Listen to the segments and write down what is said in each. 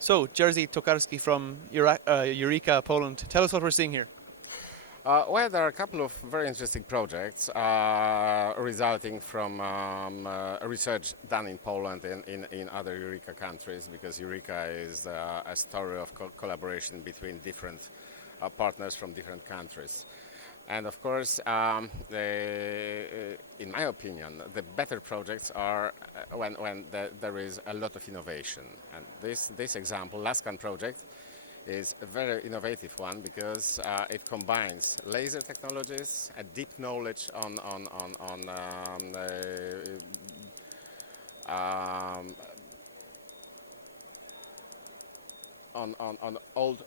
So, Jerzy Tokarski from Eureka, Poland. Tell us what we're seeing here. Well, there are a couple of very interesting projects resulting from research done in Poland and in other Eureka countries, because Eureka is a story of collaboration between different partners from different countries. And of course, in my opinion, the better projects are when there is a lot of innovation. And this example, Lascan project, is a very innovative one because it combines laser technologies, a deep knowledge on old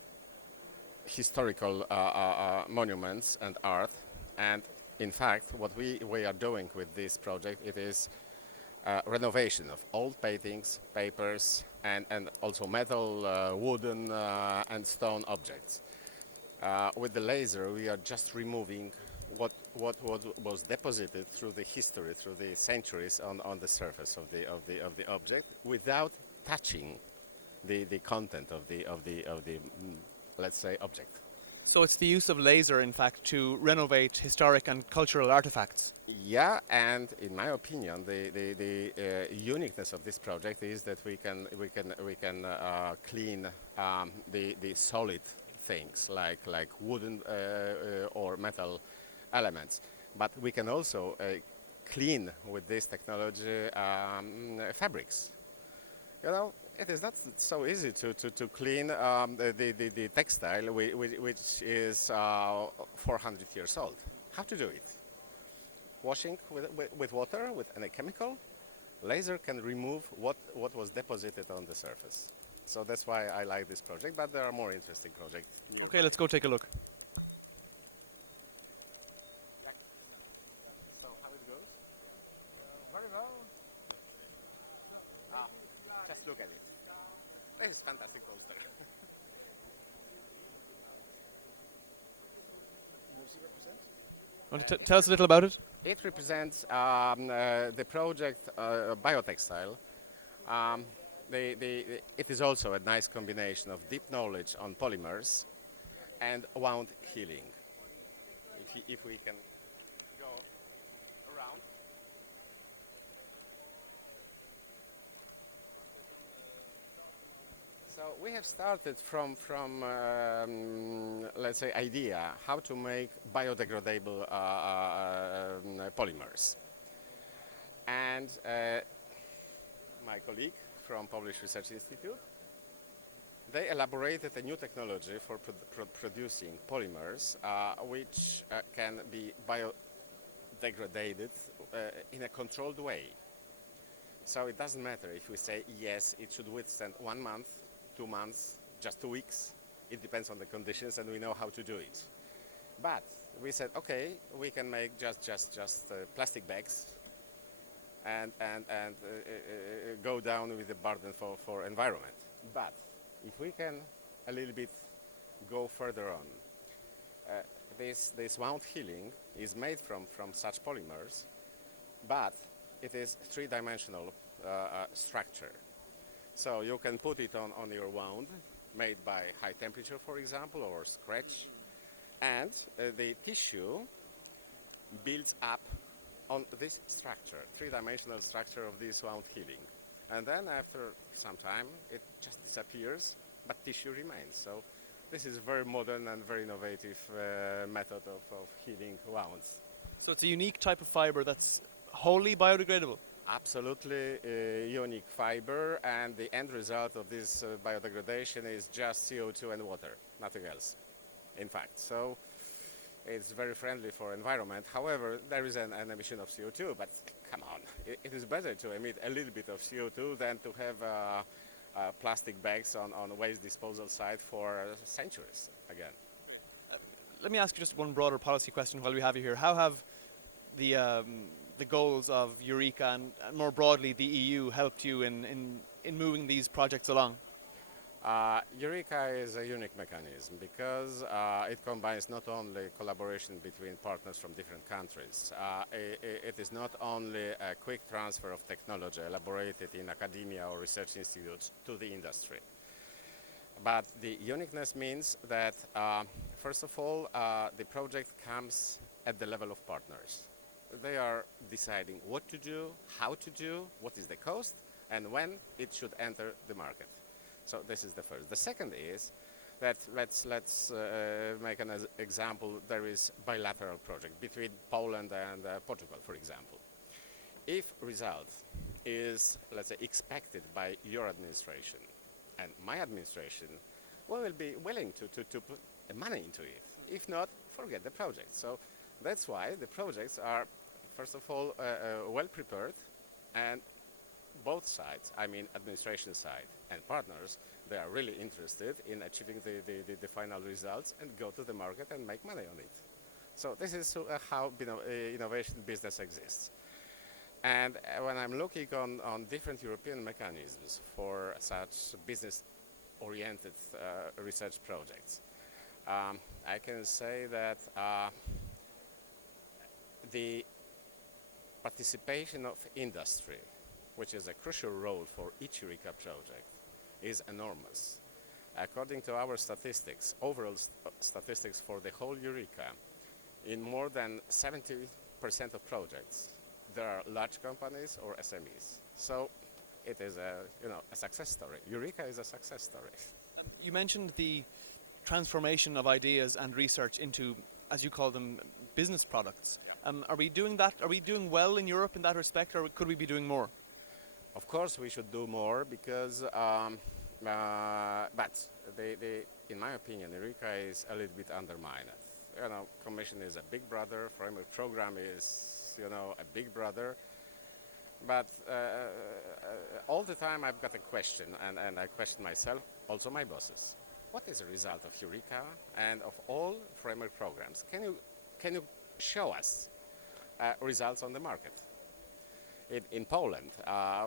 historical monuments and art. And in fact, what we are doing with this project, it is renovation of old paintings, papers, and also metal, wooden, and stone objects. With the laser, we are just removing what was deposited through the history, through the centuries on the surface of the object, without touching the content of the let's say, object. So, it's the use of laser, in fact, to renovate historic and cultural artifacts. Yeah, and in my opinion, the uniqueness of this project is that we can clean the solid things like wooden or metal elements, but we can also clean with this technology fabrics. You know, it is not so easy to clean the textile which is 400 years old. How to do it? Washing with water, with any chemical. Laser can remove what was deposited on the surface. So that's why I like this project, but there are more interesting projects. Okay, let's go take a look. So how it goes? Very well. Just look at it. This is a fantastic poster. Want to tell us a little about it? It represents the project Biotextile. It is also a nice combination of deep knowledge on polymers and wound healing. If we can go around. So we have started from let's say, idea how to make biodegradable polymers. And my colleague from Polish Research Institute, they elaborated a new technology for producing polymers which can be biodegraded in a controlled way. So it doesn't matter if we say, yes, it should withstand 1 month, 2 months, just 2 weeks. It depends on the conditions, and we know how to do it. But we said, okay, we can make just plastic bags and go down with the burden for environment. But if we can a little bit go further on, this wound healing is made from such polymers, but it is three-dimensional structure. So you can put it on your wound, made by high temperature, for example, or scratch, and the tissue builds up on this structure, three-dimensional structure of this wound healing. And then after some time, it just disappears, but tissue remains. So this is a very modern and very innovative method of healing wounds. So, it's a unique type of fiber that's wholly biodegradable. Absolutely unique fiber, and the end result of this biodegradation is just CO2 and water, nothing else, in fact. So it's very friendly for environment. However, there is an emission of CO2, but come on, it is better to emit a little bit of CO2 than to have plastic bags on waste disposal site for centuries again. Let me ask you just one broader policy question while we have you here. How have the goals of Eureka and more broadly the EU helped you in moving these projects along? Eureka is a unique mechanism because it combines not only collaboration between partners from different countries. It is not only a quick transfer of technology elaborated in academia or research institutes to the industry. But the uniqueness means that, first of all, the project comes at the level of partners. They are deciding what to do, how to do, what is the cost, and when it should enter the market. So this is the first. The second is that let's make an example. There is bilateral project between Poland and Portugal, for example. If result is, let's say, expected by your administration and my administration, we will be willing to put money into it. If not, forget the project. So that's why the projects are, first of all, well prepared, and both sides, I mean administration side and partners, they are really interested in achieving the final results and go to the market and make money on it. So this is how innovation business exists. And when I'm looking on different European mechanisms for such business-oriented research projects, I can say that the participation of industry, which is a crucial role for each Eureka project, is enormous. According to our statistics, overall statistics for the whole Eureka, in more than 70% of projects, there are large companies or SMEs. So it is a success story. Eureka is a success story. You mentioned the transformation of ideas and research into, as you call them, business products. Are we doing that? Are we doing well in Europe in that respect, or could we be doing more? Of course, we should do more because, but in my opinion, Eureka is a little bit undermined. Commission is a big brother. Framework program is, a big brother. But all the time I've got a question, and I question myself, also my bosses. What is the result of Eureka and of all framework programs? Can you show us results on the market? In Poland,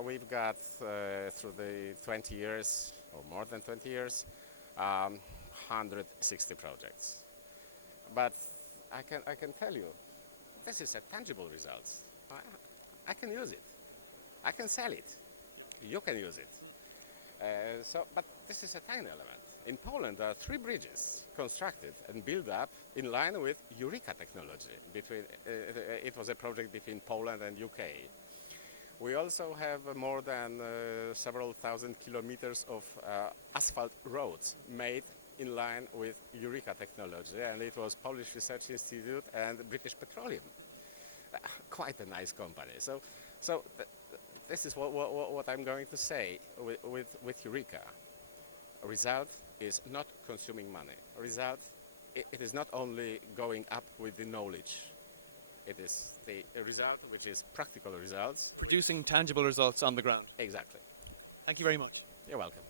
we've got through the 20 years, or more than 20 years, 160 projects. But I can tell you, this is a tangible results. I can use it. I can sell it. You can use it. But this is a tiny element. In Poland, there are 3 bridges constructed and built up in line with Eureka technology. It was a project between Poland and UK. We also have more than several thousand kilometers of asphalt roads made in line with Eureka technology, and it was Polish Research Institute and British Petroleum. Quite a nice company. So this is what I'm going to say with Eureka. Result is not consuming money. Result, it is not only going up with the knowledge. It is the result, which is practical results. Producing tangible results on the ground. Exactly. Thank you very much. You're welcome.